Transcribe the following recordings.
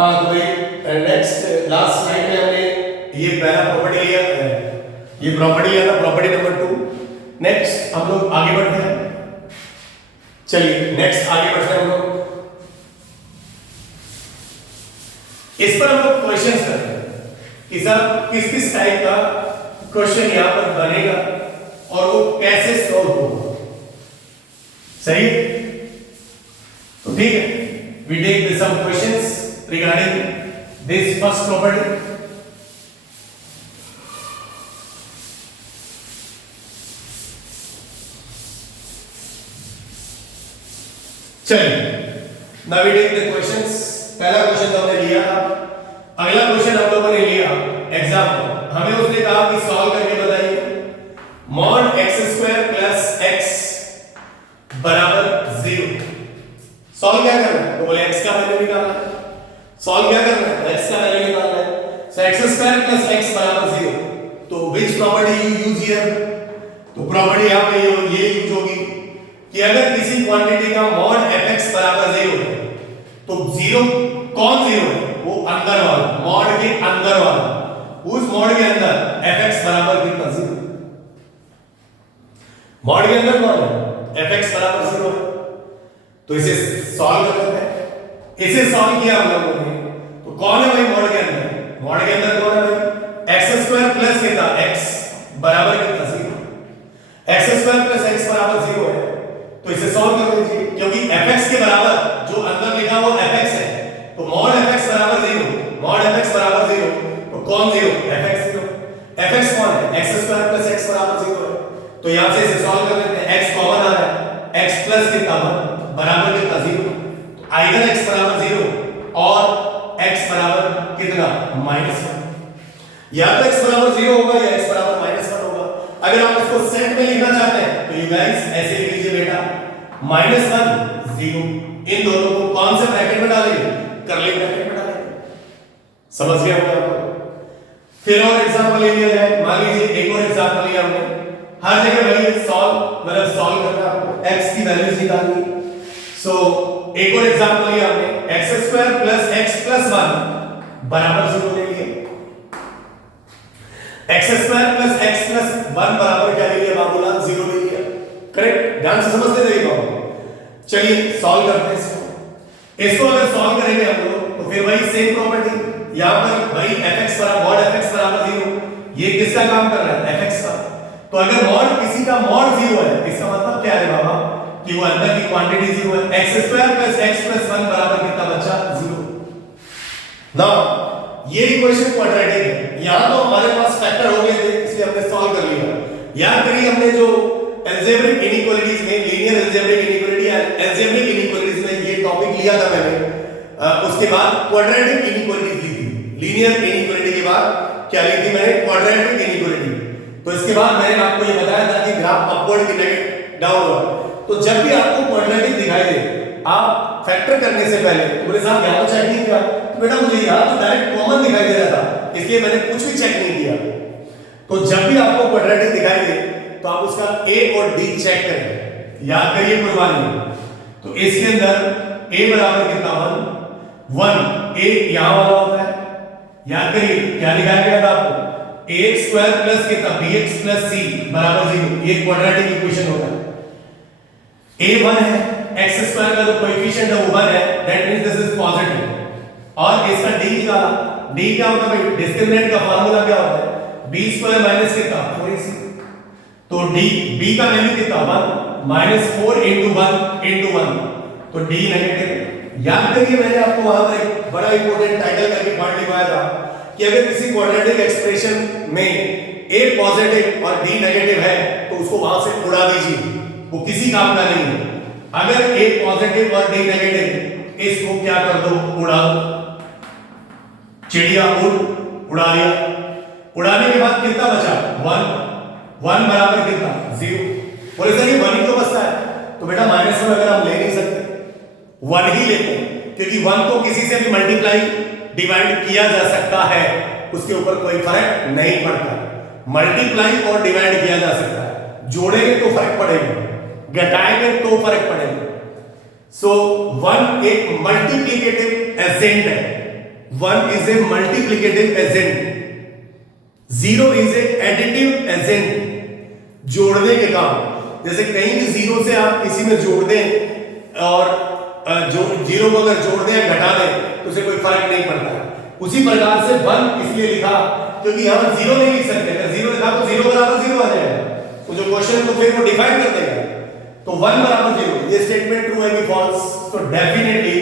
हाँ तो भाई नेक्स्ट लास्ट स्लाइड में हमने ये पहला प्रॉपर्टी लिया है, ये प्रॉपर्टी लिया था प्रॉपर्टी नंबर 2। नेक्स्ट हम लोग आगे बढ़ते हैं, चलिए नेक्स्ट आगे बढ़ते हैं हम लोग। इस पर हम लोग क्वेश्चंस करते हैं कि सर किस किस टाइप का क्वेश्चन यहाँ पर बनेगा और वो कैसे सॉल्व होगा, सही है? तो ठीक है, we take some questions regarding this first property. चलिए, now we take the questions. पहला क्वेश्चन तो हमने लिया था, अगला क्वेश्चन हम लोगों ने लिया एग्जाम्पल, हमें उसने कहा कि सॉल्व करके बताइए mod x square plus x बराबर 0। सॉल्व क्या करना है? तो बोले x का वैल्यू निकालना है। सॉल्व क्या करना है? x का वैल्यू निकालना है। सो x स्क्वायर प्लस x बराबर 0। तो which property you use here? तो प्रॉपर्टी यहां पे ये यूज होगी कि अगर किसी क्वांटिटी का मॉड fx बराबर 0 है तो 0 कौन 0 है? वो अंदर वाला, मॉड के अंदर वाला। उस मॉड के अंदर fx बराबर कितना? 0। मॉड के अंदर कौन है? fx बराबर 0 है। तो इसे सॉल्व कर लेते हैं। इसे सॉल्व किया हम लोगों ने, तो कौन है भाई मॉड के अंदर? मॉड के अंदर कौन है भाई? x स्क्वायर प्लस कितना? x बराबर कितना? 0। x स्क्वायर प्लस x बराबर 0 है, तो इसे सॉल्व कर लीजिए, क्योंकि fx के बराबर जो अंदर लिखा वो fx है, तो मॉड fx बराबर 0, मॉड fx बराबर 0, तो कौन 0? fx 0। fx कौन है? x स्क्वायर प्लस x बराबर 0 है, तो यहां से इसे सॉल्व कर लेते हैं। x कॉमन आ रहा है, x प्लस कितना 1 बराबर कितना? 0। तो आइदर x बराबर 0 और x बराबर कितना? -1। या तो x बराबर 0 होगा या x बराबर -1 होगा। अगर आप इसको सेट में लिखना चाहते हैं तो यू गाइस ऐसे लिख लीजिए बेटा, -1 0, इन दोनों को कौन से ब्रैकेट में डालेंगे? कर्ली ब्रैकेट में डालेंगे। समझ गए होंगे आप? फिर और एग्जांपल ले लिया जाए, मान लीजिए एक और एग्जांपल लिया हमने, हर जगह वही सॉल्व, मतलब सॉल्व करना है आपको, x की वैल्यूज निकालनी है। सो एक और एग्जांपल लिया हमने, x square plus x plus 1 बराबर 0 ले लिया। x square plus x plus 1 बराबर क्या ले लिया बाबूलाल? 0 ले लिया। करेक्ट? ध्यान से समझते जाइए बाबू। चलिए सॉल्व करते हैं इसको अगर सॉल्व करेंगे हम लोग तो फिर वही सेम प्रॉपर्टी, यहां पर वही fx बराबर मॉड fx बराबर 0, ये किसका काम कर रहा है? fx का। तो अगर मॉड किसी का मॉड 0 है, इसका मतलब क्या है बाबा? कि वो अंदर की क्वांटिटी 0 है। x square plus x plus 1 बराबर कितना बचा? 0। नाउ ये इक्वेशन क्वाड्रेटिक है, यहां तो हमारे पास फैक्टर हो गए थे इसलिए हमने सॉल्व कर लिया। याद करिए हमने जो अलजेब्रिक इनइक्वालिटीज में, लीनियर अलजेब्रिक इनइक्वालिटी या अलजेब्रिक इनइक्वालिटीज में ये टॉपिक लिया था मैंने, उसके बाद क्वाड्रेटिक इनइक्वालिटीज ली थी। लीनियर इनइक्वालिटी के बाद क्या ली थी मैंने? Quadratic inequality. तो इसके बाद मैंने आपको ये बताया था कि ग्राफ अपवर्ड की नेगेटिव डाउनवर्ड। तो जब भी आपको क्वाड्रेटिक दिखाई दे, आप फैक्टर करने से पहले बोले साहब यहां तो चेक नहीं किया, तो बेटा मुझे यहां तो डायरेक्ट कॉमन दिखाई दे रहा था इसलिए मैंने कुछ भी चेक नहीं किया। तो जब भी आपको क्वाड्रेटिक दिखाई दे तो आप उसका a और d चेक करें। याद करिए कुर्बानी, तो इसके अंदर a बराबर कितना? 1 a यहां वाला होता है। याद करिए क्या दिखाया गया था आपको? ax स्क्वायर प्लस कितना? bx प्लस c बराबर 0, ये क्वाड्रेटिक इक्वेशन होता है। a 1 है, x स्क्वायर का जो कोएफिशिएंट है वो 1 है, that means this is positive. और इसका d निकाला, d क्या होता है भाई? डिस्क्रिमिनेंट का फार्मूला क्या होता है? b स्क्वायर माइनस कितना? 4ac। तो d b का वैल्यू कितना? 1 माइनस 4 into 1 into 1, तो d नेगेटिव। याद करिए मैंने आपको वहां पर एक बड़ा इंपॉर्टेंट टाइटल करके पॉइंट लिखवाया था कि अगर किसी क्वाड्रेटिक एक्सप्रेशन में a पॉजिटिव और d नेगेटिव है तो उसको वहां से उड़ा दीजिए, वो किसी काम का नहीं है। अगर a पॉजिटिव और d नेगेटिव, इसको क्या कर दो? उड़ा दो। चिड़िया उड़ा दिया, उड़ाने के बाद कितना बचा? 1 बराबर कितना? 0। बोले सर ये 1 ही तो बचता है, तो बेटा -1 अगर हम ले नहीं सकते, 1 ही लेते हैं, क्योंकि 1 को किसी से भी मल्टीप्लाई डिवाइड किया जा सकता है, उसके ऊपर कोई फर्क नहीं पड़ता। मल्टीप्लाई और डिवाइड किया जा सकता है, जोड़ेंगे तो फर्क पड़ेगा, घटाएंगे तो फर्क पड़ेगा। सो 1 एक मल्टीप्लिकेटिव एजेंट है, 1 is a multiplicative agent, 0 is a additive agent, जोड़ने के काम। जैसे कहीं भी 0 से आप किसी में जोड़ दें और जो 0 को अगर जोड़ दें या घटा दें तो उसे कोई फर्क नहीं पड़ता। उसी प्रकार से 1 इसलिए लिखा क्योंकि यहाँ 0 नहीं लिख सकते, अगर 0 लिखा तो 0 बराबर 0 आ जाएगा, तो जो क्वेश्चन को फिर वो डिफाइन कर देगा। तो 1 बराबर 0, ये स्टेटमेंट ट्रू है कि फॉल्स? तो definitely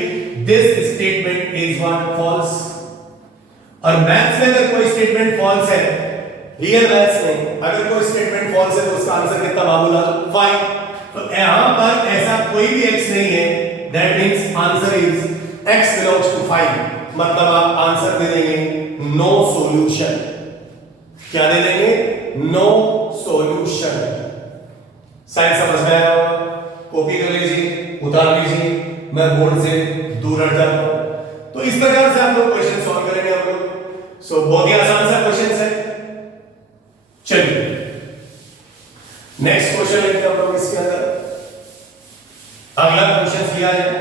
this statement is what? False. और मैथ्स में अगर कोई स्टेटमेंट फॉल्स है, रियल मैथ्स में अगर कोई स्टेटमेंट फॉल्स है तो उसका आंसर कितना बाबूलाल? 5। तो यहां पर ऐसा कोई भी x नहीं है, that means answer is x belongs to 5, मतलब आप आंसर दे देंगे नो सॉल्यूशन। क्या दे देंगे? No solution. साइड समझ में आया होगा? कॉपी कर लीजिए, उतार लीजिए, मैं बोर्ड से दूर हट जाता हूं। तो इस प्रकार से आप लोग क्वेश्चन सॉल्व करेंगे हम लोग। सो बहुत ही आसान सा क्वेश्चन है। चलिए नेक्स्ट क्वेश्चन लेते हैं हम लोग इसके अंदर। अगला क्वेश्चन लिया जाए,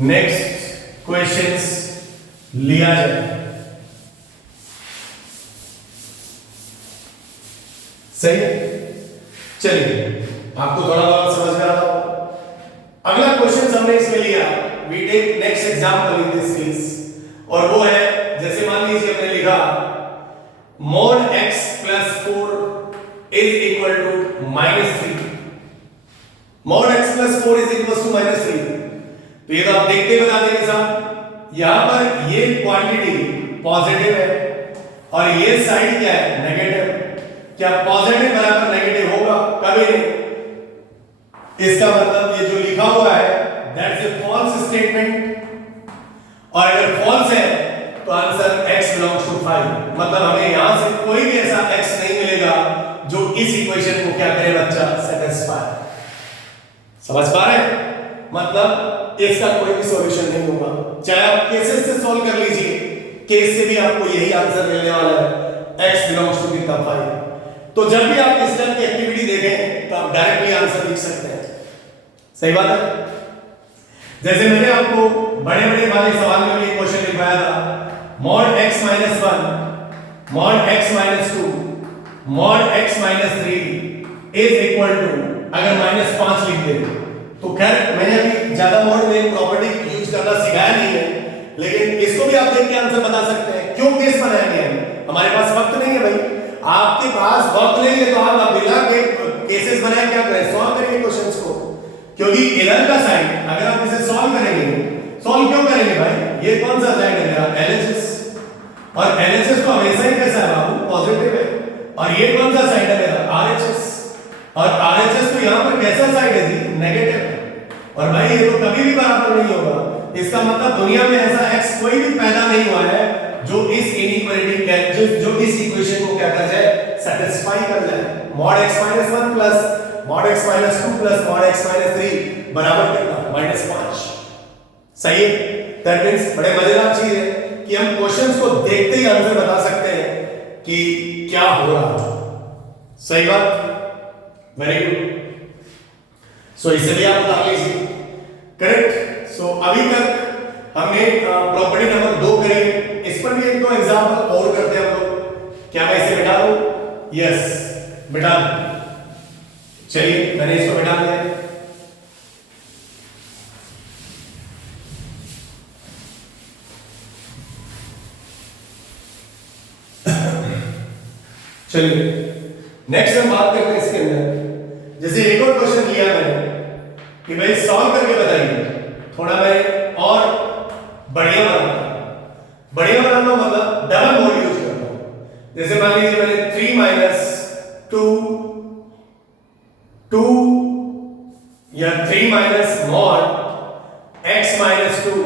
नेक्स्ट क्वेश्चंस लिया जाए। सही है? चलिए आपको थोड़ा बहुत समझ में आ रहा होगा। अगला क्वेश्चन हमने इसमें लिया, we take next example in this case, और वो है जैसे मान लीजिए हमने लिखा mod x plus 4 is equal to -3। mod x plus 4 is equal to -3। तो ये तो आप देखते बता देंगे साहब, यहां पर ये क्वांटिटी पॉजिटिव है और ये साइड क्या है? नेगेटिव। क्या पॉजिटिव बराबर नेगेटिव होगा? कभी नहीं। इसका मतलब ये जो लिखा हुआ है दैट्स ए फॉल्स स्टेटमेंट, और अगर फॉल्स है तो आंसर x बिलोंग्स टू 5, मतलब हमें यहां से कोई भी ऐसा x नहीं मिलेगा जो इस इक्वेशन को क्या करे बच्चा? सेटिस्फाई। समझ पा रहे हैं? मतलब इसका कोई भी सॉल्यूशन नहीं होगा, चाहे आप केसेस से सॉल्व कर लीजिए, केस से भी आपको यही आंसर मिलने वाला है, x बिलोंग्स टू कितना? 5। तो जब भी आप इस तरह की एक्टिविटी देखें तो आप डायरेक्टली आंसर लिख सकते हैं। सही बात है? जैसे मैंने आपको बड़े बड़े वाले सवाल में भी क्वेश्चन लिखवाया था, mod x minus 1, mod x minus 2, mod x minus 3 is equal to, अगर -5 लिख दे तो खैर मैंने अभी ज्यादा mod में प्रॉपर्टी यूज करना सिखाया नहीं है, लेकिन इसको भी आप देख के आंसर बता सकते हैं। क्यों केस बनाया गया है? हमारे पास वक्त नहीं है भाई, आपके पास वक्त नहीं है तो आप बिना केसेस बनाए क्या करें? सॉल्व करेंगे क्वेश्चंस को, क्योंकि इधर का साइड अगर आप इसे सॉल्व करेंगे, सॉल्व क्यों करेंगे भाई? ये कौन सा साइड है मेरा? LHS, और LHS तो हमेशा ही कैसा है बाबू? पॉजिटिव है। और ये कौन सा साइड है मेरा? RHS, और RHS तो यहां पर कैसा साइड है जी? नेगेटिव है। और भाई ये तो कभी भी बराबर नहीं होगा। इसका मतलब दुनिया में ऐसा x कोई भी पैदा नहीं हुआ है जो इस इनइक्वालिटी का जो इस इक्वेशन को क्या कर जाए? सेटिस्फाई कर जाए। mod x minus 1 plus mod x minus 2 plus mod x minus 3 बराबर कितना? -5। सही है? दैट मींस बड़े मजेदार चीज है कि हम क्वेश्चंस को देखते ही आंसर बता सकते हैं कि क्या हो रहा है। सही बात? Very good. सो इसे भी आप बता लीजिए। करेक्ट? सो अभी तक हमने प्रॉपर्टी नंबर 2 करी, इस पर भी एक दो एग्जांपल और करते हैं हम लोग। क्या मैं इसे बिठा दूं? यस, बिठा दूं। चलिए मैंने इसको बिठा दिया। चलिए नेक्स्ट हम बात करते हैं इसके अंदर। जैसे एक और क्वेश्चन लिया मैंने कि भाई सॉल्व करके बताइए, थोड़ा मैं और बढ़िया बनाना मतलब डबल मोड यूज करता हूं। जैसे मान लीजिए मैंने 3 minus 2 या 3 minus mod x minus 2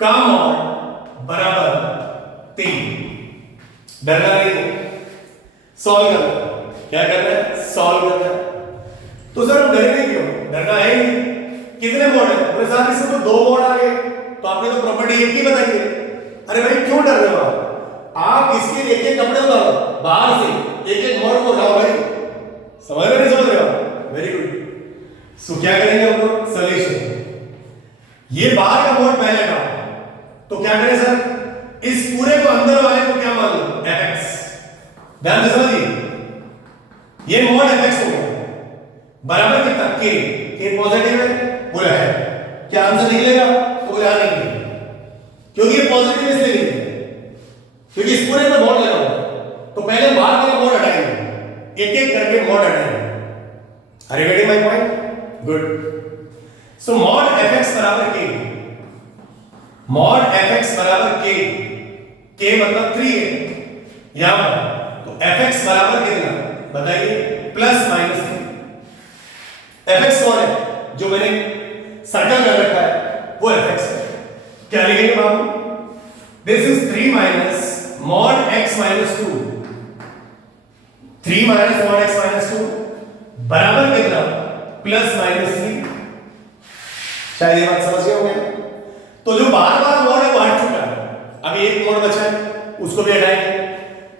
का mod बराबर 3। डरना नहीं, सॉल्व करना। क्या करना है? सॉल्व करना है। तो सर डरेंगे क्यों? डरना है नहीं। कितने मोड है? बोले साहब इसमें तो 2 मोड आ गए, तो आपने तो प्रॉपर्टी एक ही बताई है। अरे भाई क्यों डर रहे हो आप? इसके एक एक कपड़े उतारो बाहर से, एक एक मोड को उठाओ भाई। समझ रहे नहीं समझ रहे हो? Very good. सो क्या करेंगे हम लोग? सॉल्यूशन। ये बाहर का मोड पहले का, तो क्या करें सर, इस पूरे को अंदर वाले को क्या मान लो, fx। ध्यान से समझिए, ये मॉड fx हो गया बराबर कितना, k पॉजिटिव है, बोला है क्या आंसर निकलेगा, तो बोला नहीं, क्योंकि ये पॉजिटिव इसलिए नहीं है क्योंकि इस पूरे पर मॉड लगा हुआ है। तो पहले बाहर वाला मॉड हटाएंगे, एक एक करके मॉड हटाएंगे। Are you getting my point? Good. So mod fx बराबर k, मॉड fx बराबर k मतलब 3 है यहां पर, तो fx बराबर कितना बताइए, प्लस माइनस 3। fx कौन है, जो मैंने सर्कल कर रखा है वो fx है। क्या लिखेंगे बाबू, this is 3 minus mod x minus 2, 3 minus mod x minus 2 बराबर कितना, प्लस माइनस 3। शायद ये बात समझ गए होंगे। तो जो बार बार मॉड है वो हट चुका है, अभी एक मॉड बचा है उसको भी हटाएंगे।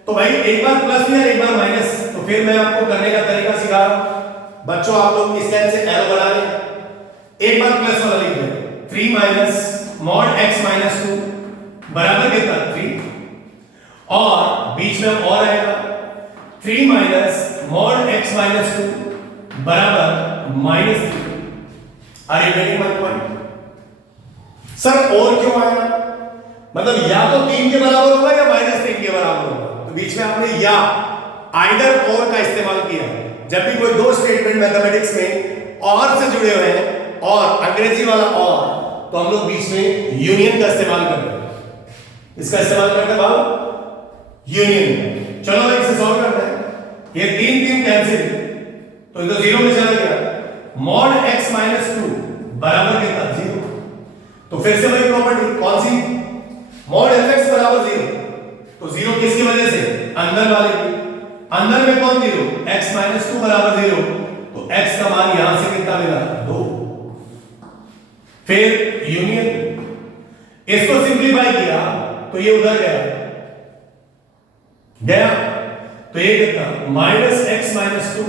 तो भाई एक बार प्लस में एक बार माइनस, तो फिर मैं आपको करने का तरीका सिखा रहा हूं बच्चों, आप लोग इस टाइप से एरो बना लें। एक बार प्लस वाला लिख दें, 3 माइनस मॉड x माइनस 2 बराबर कितना 3, और बीच में और आएगा 3 माइनस मॉड x माइनस 2 बराबर minus 3। Are you getting my point? Sir और क्यों आया, मतलब या तो 3 के बराबर होगा या माइनस 3 के बराबर होगा, तो बीच में आपने या आइदर और का इस्तेमाल किया। जब भी कोई दो स्टेटमेंट मैथमेटिक्स में और से जुड़े हुए हैं, और अंग्रेजी वाला और, तो हम लोग बीच में यूनियन का इस्तेमाल करते हैं। इसका इस्तेमाल करते हैं भाव यूनियन। चलो इसे सॉल्व करते हैं। ये 3 कैंसिल, तो ये तो 0 में चला गया। मॉड x माइनस 2 बराबर कितना 0, तो फिर से वही प्रॉपर्टी कौन सी, मॉड fx बराबर 0, तो 0 किसकी वजह से, अंदर वाले की। अंदर में कौन 0, x माइनस 2 बराबर 0, तो x का मान यहां से कितना मिला 2। फिर यूनियन, इसको सिंपलीफाई किया तो ये उधर गया, तो ये कितना माइनस x माइनस 2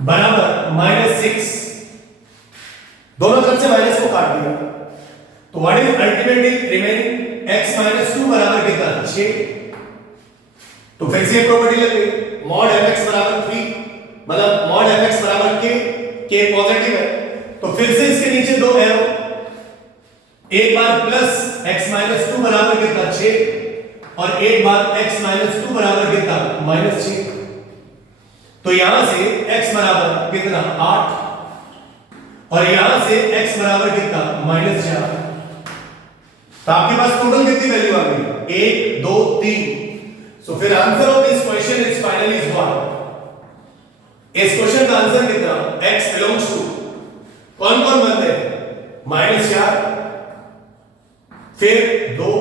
बराबर माइनस 6, दोनों तरफ से माइनस को काट दिया, तो what is ultimately remaining, x minus 2 बराबर कितना 6। तो फिर से प्रॉपर्टी लग गई, मॉड fx बराबर 3, मतलब मॉड fx बराबर k पॉजिटिव है, तो फिर से इसके नीचे दो एरो, एक बार प्लस x माइनस 2 बराबर कितना 6, और एक बार x माइनस 2 बराबर कितना माइनस 6। तो यहां से x बराबर कितना 8, और यहां से x बराबर कितना माइनस 4। तो आपके पास टोटल कितनी वैल्यू आ गई, 1 2 3। सो फिर answer of this question is finally is what, इस क्वेश्चन का आंसर कितना, x बिलोंग्स टू कौन कौन बनते हैं, -4, फिर 2,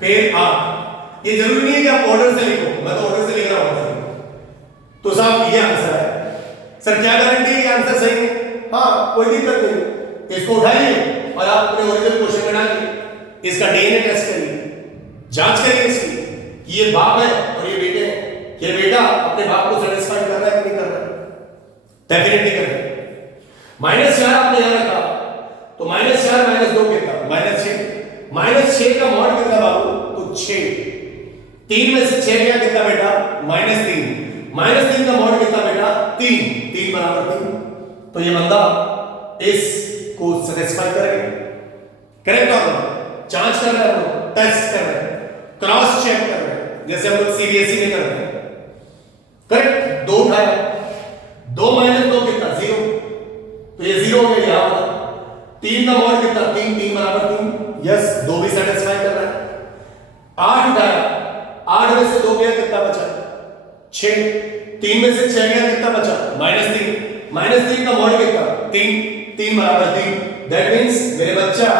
फिर 8। ये जरूरी नहीं है कि आप ऑर्डर से लिखो, मैं तो ऑर्डर से लिख रहा हूं। तो साहब ये आंसर है। सर क्या गारंटी है कि आंसर सही है, हाँ कोई दिक्कत नहीं, इसको उठाइए और आप अपने ओरिजिनल क्वेश्चन में डालिए, इसका डीएनए टेस्ट करिए, जांच करिए इसकी कि ये बाप है और ये बेटे हैं, ये बेटा अपने बाप को सेटिस्फाई कर रहा है कि नहीं कर रहा है, डेफिनेटली कर रहा है। -4 आपने यहां रखा, तो -4 -2 कितना -6, -6 का मॉड कितना बाबू, तो 6, 3 में से 6 गया कितना बेटा, -3 का मॉड कितना बेटा 3 बराबर 3। तो ये बंदा इसको सेटिस्फाई करेगा, करेक्ट और जांच कर रहे हैं, टेस्ट कर रहे हैं, क्रॉस चेक कर रहे हैं, जैसे हम लोग सीबीएसई में करते हैं। करेक्ट, 2 उठाया, 2 - 2 कितना 0, तो ये 0 हो गया यहां पर। 3 का मॉड कितना 3 बराबर 3, यस 2 भी सेटिस्फाई कर रहा है। 8 उठाया, 8 में से 2 गया कितना बचा 6, 3 में से 6 गया कितना बचा -3 का मॉड कितना 3 बराबर 3। दैट मींस मेरे बच्चा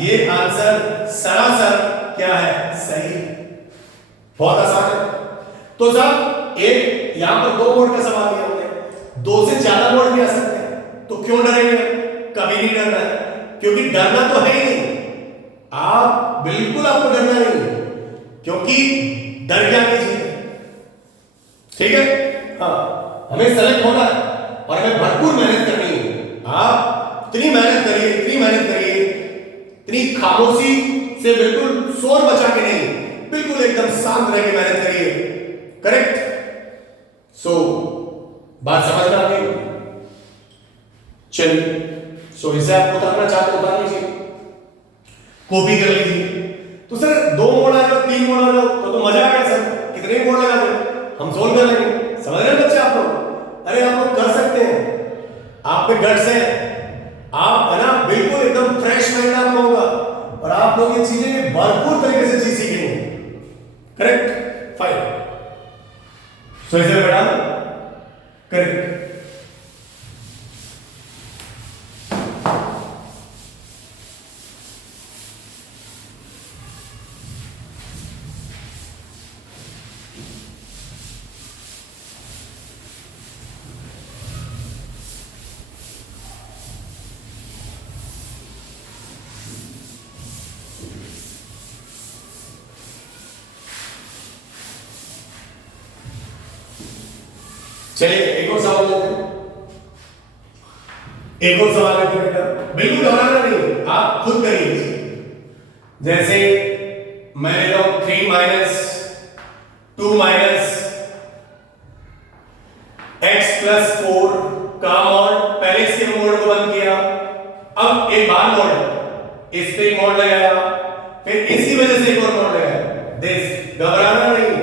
ये आंसर सरासर क्या है, सही। बहुत आसान है। तो साहब एक यहां पर 2 मोड का सवाल दिया हमने, 2 से ज्यादा मोड भी आ सकते हैं, तो क्यों डरेंगे, कभी नहीं डरना है, क्योंकि डरना तो है ही नहीं, आप बिल्कुल आपको डरना नहीं, क्योंकि डर क्या की चीज है, ठीक है। हाँ, हमें सेलेक्ट होना है और हमें भरपूर मेहनत करनी है। आप इतनी मेहनत करिए, इतनी खामोशी से बिल्कुल शोर बचा के नहीं, बिल्कुल एकदम शांत रह के मेहनत करिए। करेक्ट? सो बात समझ में आ गई? चलिए, सो इसे आप उतारना चाहते हो उतार लीजिए, कॉपी कर लीजिए। तो सर 2 मोड़ आ जाओ, 3 मोड़ आ जाओ तो मजा आ गया सर, कितने मोड़ लगा दो, हम सोल्व कर लेंगे। समझ रहे हैं बच्चे आप लोग? अरे आप लोग कर सकते हैं, आप पे गट्स है, आप है ना, बिल्कुल एकदम फ्रेश माइंड आप लोगों का, और आप लोग ये चीजें भरपूर तरीके से चीज सीखेंगे। करेक्ट? फाइन। सो इसे बेटा करेक्ट। चलिए एक और सवाल लेते हैं, एक और सवाल लेते हैं बेटा, बिल्कुल घबराना नहीं, आप खुद करिए। जैसे मैं ले लो 3 माइनस 2 माइनस x प्लस 4 का मॉड, पहले इसके मॉड को बंद किया, अब एक बार मॉड, इस पे मॉड लगाया, फिर इसकी वजह से एक और मॉड लगाया। दिस घबराना नहीं,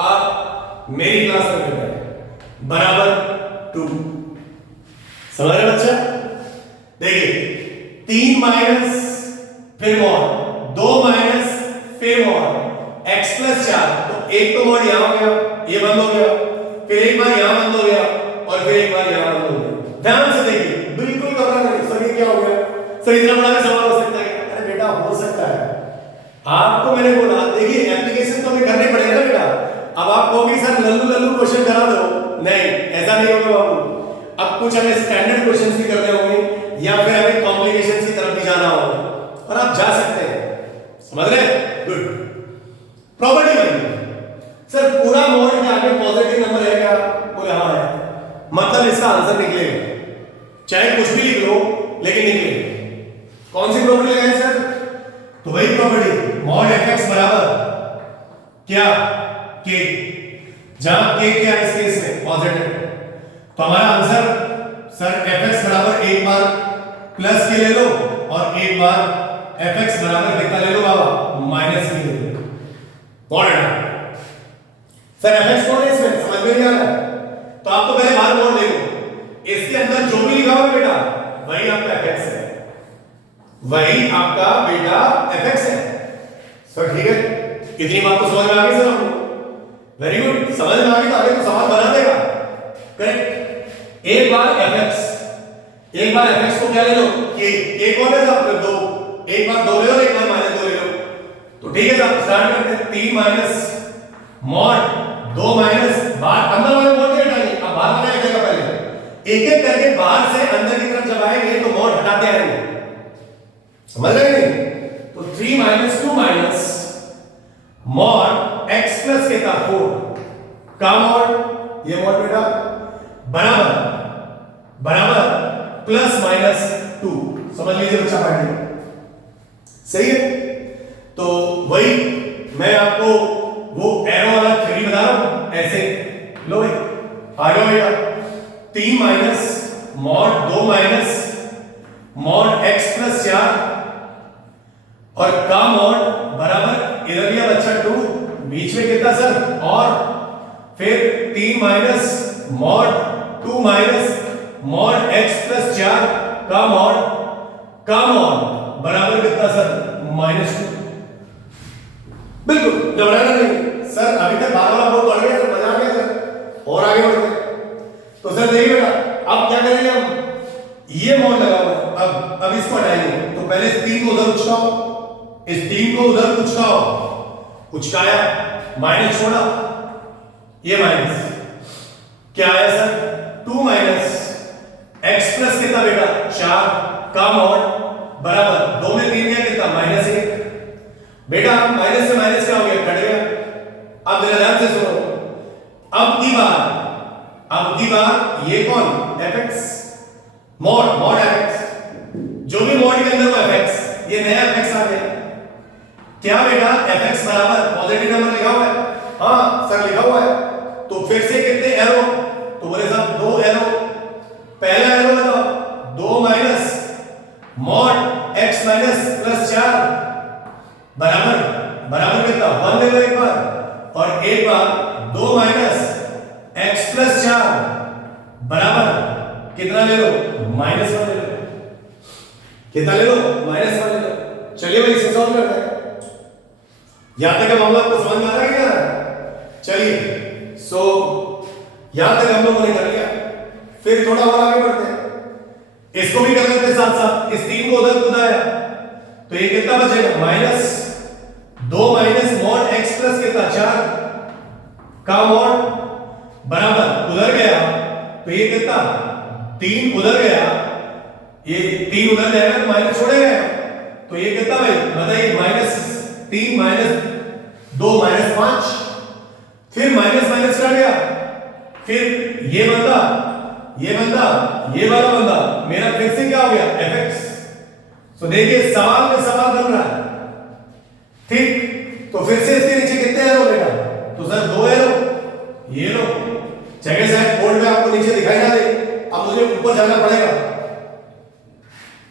आप मेरी क्लास में बैठे बराबर 2। समझ रहे बच्चा? देखिए 3 माइनस फिर मॉड, 2 माइनस फिर मॉड, x प्लस 4, तो एक तो मॉड यहां हो गया, ये बंद हो गया, फिर एक बार यहां बंद हो गया, और फिर एक बार यहां बंद हो गया। ध्यान से देखिए, बिल्कुल घबराना नहीं। सर ये क्या हो गया? सर इतना बड़ा भी सवाल हो सकता है? अरे बेटा हो सकता है, आपको मैंने बोला, देखिए एप्लीकेशन तो हमें करने पड़ेगा ना बेटा। अब आप कहोगे सर लल्लू लल्लू क्वेश्चन करा दो, नहीं ऐसा नहीं होगा बाबू। अब कुछ हमें स्टैंडर्ड क्वेश्चंस भी करने होंगे, या फिर हमें कॉम्प्लिकेशंस की तरफ भी जाना होगा, और आप जा सकते हैं। समझ रहे हैं? गुड। प्रॉपर्टी बनी, सर पूरा मोड के आगे पॉजिटिव नंबर है क्या? बोले हाँ है, मतलब इसका आंसर निकलेगा, चाहे कुछ भी लिख लो लेकिन निकलेगा। कौन सी प्रॉपर्टी लगाएं सर? तो वही प्रॉपर्टी, मॉड fx बराबर क्या? k, जहां k क्या है इस केस में? पॉजिटिव। तो हमारा आंसर सर fx बराबर एक बार प्लस के ले लो, और एक बार fx बराबर कितना ले लो बाबा? माइनस के ले लो। कौन है सर? fx कौन है इसमें? समझ में नहीं आ रहा है? तो आप तो पहले बाहर मोड़ ले लो, इसके अंदर जो भी लिखा होगा बेटा वही आपका fx है, वही आपका बेटा fx है। सर ठीक है, इतनी बात तो समझ में आ गई सर हमको? वेरी गुड, समझ में आ गई तो आगे तो सवाल बना देगा। करेक्ट? एक बार fx, एक बार fx को क्या ले लो? k कौन है साहब? 2, एक बार 2 ले लो, एक बार -2 ले लो। तो ठीक है साहब, स्टार्ट करते हैं। 3 माइनस मॉड 2 माइनस, बाहर अंदर वाले मॉड के हटाइए, अब बाहर वाला हटाएगा पहले, एक एक करके बाहर से अंदर की तरफ जब आएंगे तो मॉड हटाते आएंगे। समझ रहे हैं? तो 3 minus 2 minus mod x plus के था 4 का मॉड, ये मॉड बेटा बराबर बराबर प्लस माइनस 2। समझ लीजिए बच्चा पार्टी, सही है? तो वही मैं आपको वो एरो वाला थ्योरी बता रहा हूं, ऐसे लो भाई आ जाओ बेटा। 3 minus mod 2 minus mod x plus 4 और का मॉड बराबर इधर लिया बच्चा 2, बीच में कितना सर? और फिर 3 minus mod 2 minus mod x plus 4 का मॉड बराबर कितना सर? -2। बिल्कुल घबराना नहीं सर, अभी तक 12 वाला बहुत बढ़ गया सर, मजा आ गया सर, और आगे बढ़ गए। तो सर देखिए बेटा, अब क्या करेंगे हम? ये मॉड लगा हुआ है, अब इसको हटाएंगे। तो पहले इस 3 को उधर उचकाओ, इस 3 को उधर उचकाओ, उचकाया, माइनस छोड़ा, ये माइनस क्या आया सर? 2 माइनस x प्लस कितना बेटा? 4 का मॉड बराबर 2 में 3 गया कितना? -1। बेटा माइनस से माइनस क्या हो गया? कट गया। अब जरा ध्यान से सुनो, अब की बार ये कौन? fx मॉड fx, जो भी मॉड के अंदर वो fx, ये नया fx आ गया। क्या बेटा fx बराबर पॉजिटिव नंबर लिखा हुआ है, हाँ सर लिखा हुआ है। तो फिर से कितने एरो, तो बोले साहब दो एरो। पहला एरो बताओ, 2 minus mod x minus plus 4 बराबर बराबर कितना 1 ले लो एक बार, और एक बार 2 माइनस x प्लस 4 बराबर कितना ले लो -1 ले लो। कितना ले लो -1 ले लो। चलिए भाई इसे सॉल्व करते हैं। यहां तक हम लोग को समझ में आ रहा है क्या? चलिए सो यहां तक हम लोगों ने कर लिया, फिर थोड़ा और आगे बढ़ते हैं। इसको भी कर लेते हैं साथ साथ। इस 3 को उधर उठाया तो ये कितना बचेगा -2 माइनस मॉड x प्लस कितना 4 का मॉड बराबर उधर गया तो ये कितना 3 उधर गया, ये 3 उधर जाएगा तो माइनस छोड़ेगा, तो ये कितना भाई बताइए -3 माइनस 2 माइनस 5, फिर माइनस माइनस कट गया, फिर ये बंदा ये वाला बंदा मेरा फिर से क्या हो गया fx। तो देखिए सवाल में सवाल बन रहा है, ठीक। तो फिर से इसके नीचे कितने एरो बेटा, तो सर 2 एरो। ये लो जगह शायद बोर्ड में आपको नीचे दिखाई ना दे, अब मुझे ऊपर जाना पड़ेगा,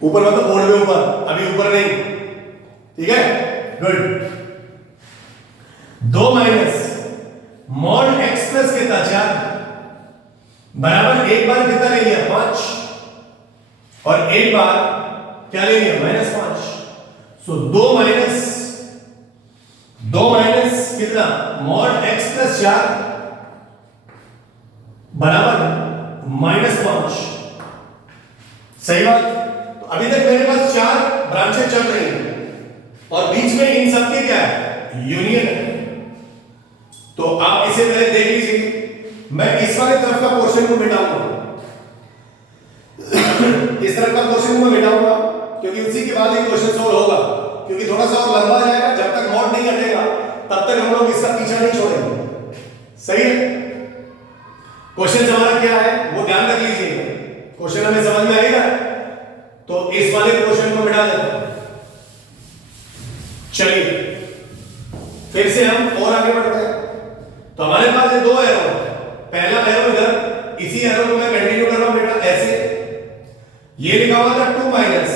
ऊपर मतलब बोर्ड में ऊपर, अभी ऊपर नहीं, ठीक है good. 2 minus mod x plus कितना 4 बराबर एक बार कितना ले लिया 5, और एक बार क्या ले लिया -5। सो 2 माइनस कितना मॉड x प्लस 4 बराबर -5। सही बात। तो अभी तक मेरे पास 4 ब्रांचेस चल रही हैं और बीच में इन सब के क्या है यूनियन है। तो आप इसे पहले देख लीजिए, मैं इस वाले तरफ का पोर्शन को मिटाऊंगा, इस तरफ का पोर्शन को मिटाऊंगा क्योंकि उसी के बाद ये क्वेश्चन सॉल्व होगा, क्योंकि थोड़ा सा और लंबा जाएगा। जब तक मॉड नहीं हटेगा तब तक हम लोग इसका पीछा नहीं छोड़ेंगे। सही है। क्वेश्चन हमारा क्या है वो ध्यान रख लीजिए, क्वेश्चन हमें समझ में आएगा तो इस वाले क्वेश्चन को मिटा देते हैं। चलिए फिर से हम और आगे बढ़ते हैं। तो हमारे पास ये 2 एरो है, पहला एरो इधर, इसी एरो को मैं कंटिन्यू कर रहा हूं बेटा ऐसे। ये लिखा हुआ था 2 माइनस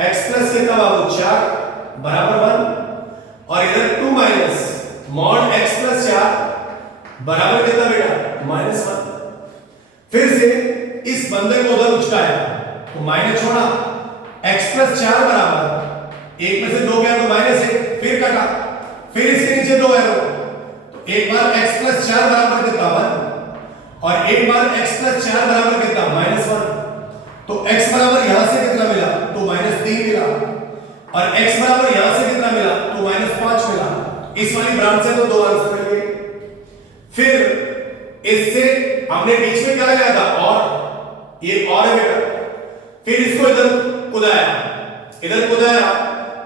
x प्लस कितना बाबू 4 बराबर 1, और इधर 2 माइनस मॉड x प्लस 4 बराबर कितना बेटा -1। फिर से इस बंदे को उधर उचकाया तो माइनस छोड़ा, x प्लस 4 बराबर एक में से 2 गया तो -1, फिर कटा, फिर इसके नीचे 2 एरो, तो एक बार x प्लस 4 बराबर कितना 1, और एक बार x प्लस 4 बराबर कितना -1। तो x बराबर यहां से कितना मिला तो -3 मिला, और x बराबर यहां से कितना मिला तो -5 मिला। इस वाली ब्रांच से तो 2 आंसर मिल गए। फिर इससे हमने बीच में क्या लगाया था और, ये और है बेटा, फिर इसको इधर कुदाया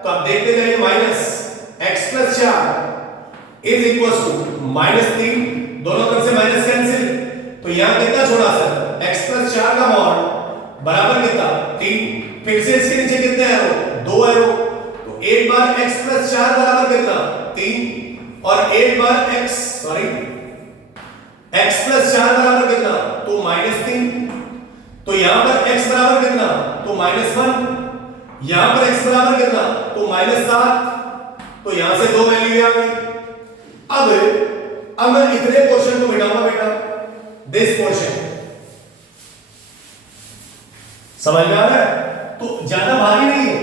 तो आप देखते जाइए -x plus 4 is equal to -3, दोनों तरफ से माइनस कैंसिल, तो यहां कितना छोड़ा सर x प्लस 4 का मॉड बराबर कितना 3। फिर से इसके नीचे कितने एरो 2 एरो, तो एक बार x प्लस 4 बराबर कितना 3, और एक बार x प्लस 4 बराबर कितना तो -3, तो यहां पर x बराबर कितना तो -1, यहां पर x बराबर कितना तो -7, तो यहां से 2 वैल्यू आ गई। अब मैं इतने पोर्शन को मिटाऊंगा बेटा, दिस पोर्शन, समझ में आ रहा है? तो ज्यादा भारी नहीं है,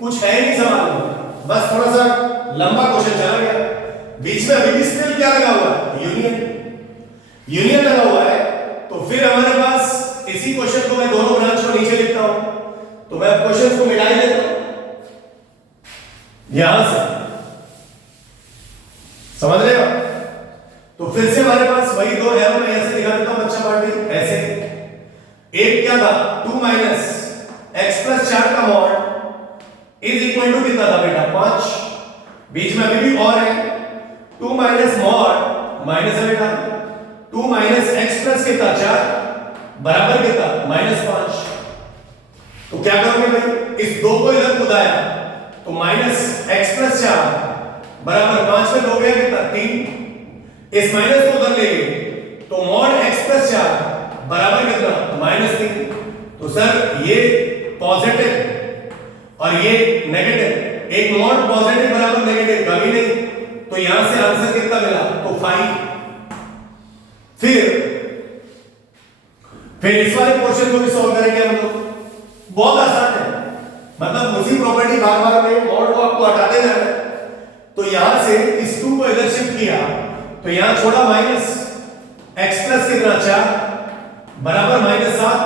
कुछ है नहीं सवाल में, बस थोड़ा सा लंबा क्वेश्चन चला गया। बीच में अभी भी स्टिल क्या लगा हुआ है यूनियन लगा हुआ है। तो फिर हमारे पास इसी क्वेश्चन को मैं दोनों ब्रांच को नीचे लिखता हूं, तो मैं क्वेश्चन को मिटा ही देता हूं यहां से, समझ रहे हो? तो फिर से हमारे पास वही 2 एरो, मैं ऐसे दिखा देता हूं बच्चा पार्टी ऐसे। एक क्या था 2 माइनस x प्लस 4 का मॉड इज इक्वल टू कितना था बेटा 5, बीच में अभी भी और है 2 माइनस मॉड माइनस है बेटा 2 माइनस x प्लस कितना 4 बराबर कितना -5। तो क्या करोगे भाई, इस 2 को इधर खुदाया तो -x प्लस 4 बराबर 5 में 2 गया कितना 3, इस माइनस को उधर ले गए तो मॉड x प्लस 4 बराबर कितना -3। तो सर ये पॉजिटिव और ये नेगेटिव, एक मॉड पॉजिटिव बराबर नेगेटिव कभी नहीं, तो यहां से आंसर कितना मिला तो 5। फिर इस वाले क्वेश्चन को भी सॉल्व करेंगे हम लोग, बहुत आसान है, मतलब उसी प्रॉपर्टी बार बार में मॉड को आपको हटाते जाना है। तो यहां से इस 2 को इधर शिफ्ट किया तो यहां छोड़ा माइनस x प्लस कितना 4 बराबर -7,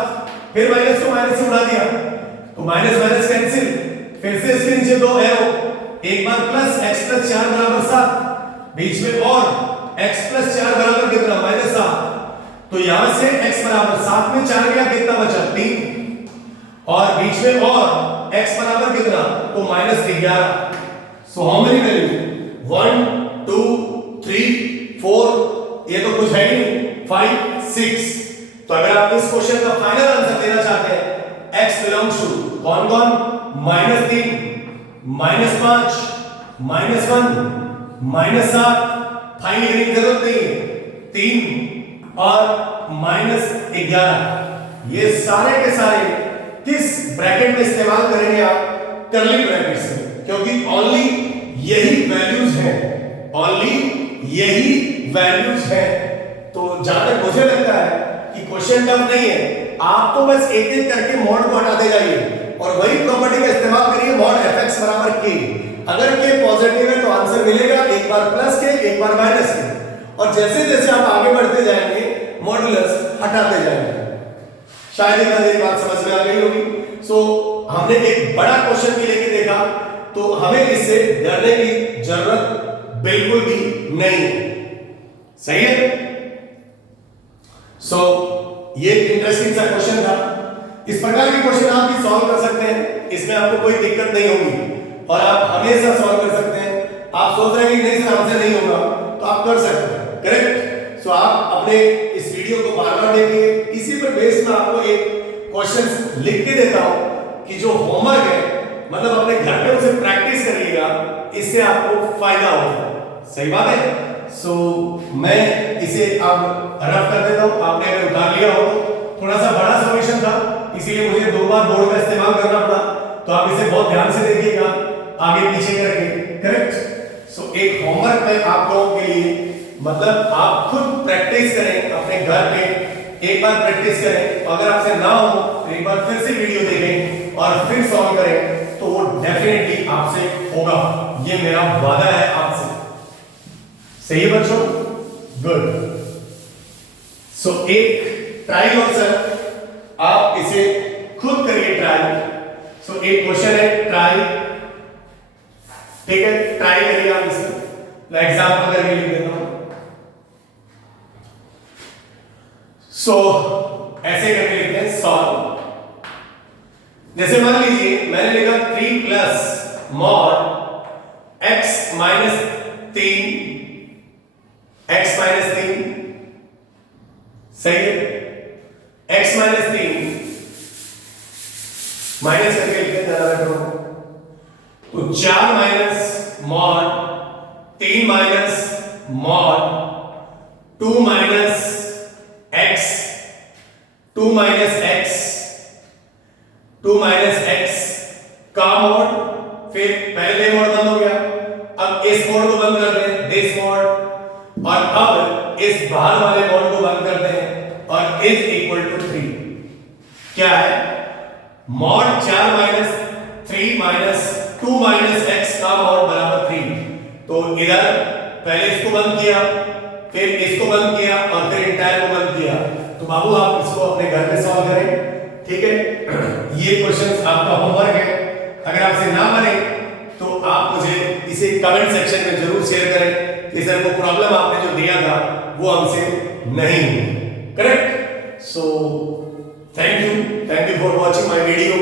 फिर माइनस को माइनस से उड़ा दिया तो माइनस माइनस कैंसिल, फिर से इसके नीचे 2 एरो, एक बार प्लस x प्लस 4 बराबर 7, बीच में और x प्लस 4 बराबर कितना -7, तो यहां से x बराबर 7 में 4 गया कितना बचा 3, और बीच में और x बराबर कितना तो -11। सो हाउ मेनी वैल्यू 1 2 3 4, ये तो कुछ है ही नहीं, 5 6। तो अगर आप इस क्वेश्चन का फाइनल आंसर देना चाहते हैं x बिलोंग्स टू कौन कौन -3 -5 -1 -7, फाइनल करने की जरूरत नहीं है 3 और -11, ये सारे के सारे किस ब्रैकेट में इस्तेमाल करेंगे आप कर्ली ब्रैकेट से, क्योंकि ओनली यही वैल्यूज हैं, ओनली यही वैल्यूज हैं। तो जहां तक मुझे लगता है कि क्वेश्चन टफ नहीं है, आप तो बस एक एक करके मॉड को हटाते जाइए और वही प्रॉपर्टी का इस्तेमाल करिए, मॉड fx बराबर k, अगर k पॉजिटिव है तो आंसर मिलेगा एक बार प्लस के एक बार माइनस के, और जैसे जैसे आप आगे बढ़ते जाएंगे मॉडुलस हटाते जाएंगे। शायद ये मेरी बात समझ में आ गई होगी। सो हमने एक बड़ा क्वेश्चन भी लेके देखा, तो हमें इससे डरने की जरूरत बिल्कुल भी नहीं है, सही है। सो ये इंटरेस्टिंग सा क्वेश्चन था, इस प्रकार के क्वेश्चन आप भी सॉल्व कर सकते हैं, इसमें आपको कोई दिक्कत नहीं होगी और आप हमेशा सॉल्व कर सकते हैं। आप सोच रहे हैं कि नहीं सर हमसे नहीं होगा, तो आप कर सकते हैं, करेक्ट। सो आप अपने इस वीडियो को बार-बार देखिए, इसी पर बेस में आपको एक क्वेश्चंस लिख के देता हूं कि जो होमवर्क है मतलब अपने घर पे उसे प्रैक्टिस करिएगा, इससे आपको फायदा होगा, सही बात है। सो मैं इसे अब रफ कर देता हूं, आपने अगर उतार लिया हो, थोड़ा सा बड़ा सॉल्यूशन था इसीलिए मुझे 2 बार बोर्ड का इस्तेमाल करना पड़ा, तो आप इसे बहुत ध्यान से देखिएगा आगे पीछे करके, करेक्ट। सो एक होमवर्क में आप लोगों के लिए, मतलब आप खुद प्रैक्टिस करें अपने घर पे, एक बार प्रैक्टिस करें, अगर आपसे ना हो तो एक बार फिर से वीडियो देखें और फिर सॉल्व करें, तो वो डेफिनेटली आपसे होगा, ये मेरा वादा है आपसे, सही है बच्चों, गुड। सो एक ट्राई और सर आप इसे खुद करिए ट्राई। सो एक क्वेश्चन है ट्राई, ठीक है, ट्राई करिए आप इसे, एग्जांपल करके लिख देता हूं। सो ऐसे करके लिखते हैं सॉल्व। जैसे मान लीजिए मैंने लिखा 3 plus mod x minus 3, x minus 3, सही है, x माइनस 3 माइनस करके लिखते हैं, ज्यादा बेटर होगा। तो 4 minus mod 3 minus mod 2 minus x 2 minus x 2 minus x का मोड, फिर पहले मोड बंद हो गया, अब इस मोड को बंद कर दें, दिस मोड, और अब इस बाहर वाले मोड को बंद कर दें और इज इक्वल टू 3। क्या है mod 4 minus 3 minus 2 minus x का मोड बराबर 3। तो इधर पहले इसको बंद किया, फिर इसको बंद किया और फिर इंटायर को बंद किया। तो बाबू आप इसको अपने घर में सॉल्व करें, ठीक है। ये क्वेश्चंस आपका होमवर्क है, अगर आपसे ना बने तो आप मुझे इसे कमेंट सेक्शन में जरूर शेयर करें कि सर वो प्रॉब्लम आपने जो दिया था वो हमसे नहीं हुई, correct. So thank you for watching my video.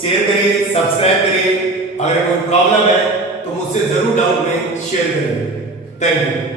Share करिए, सब्सक्राइब करिए, अगर कोई प्रॉब्लम है तो मुझसे जरूर डाउट में शेयर करिए। Thank you.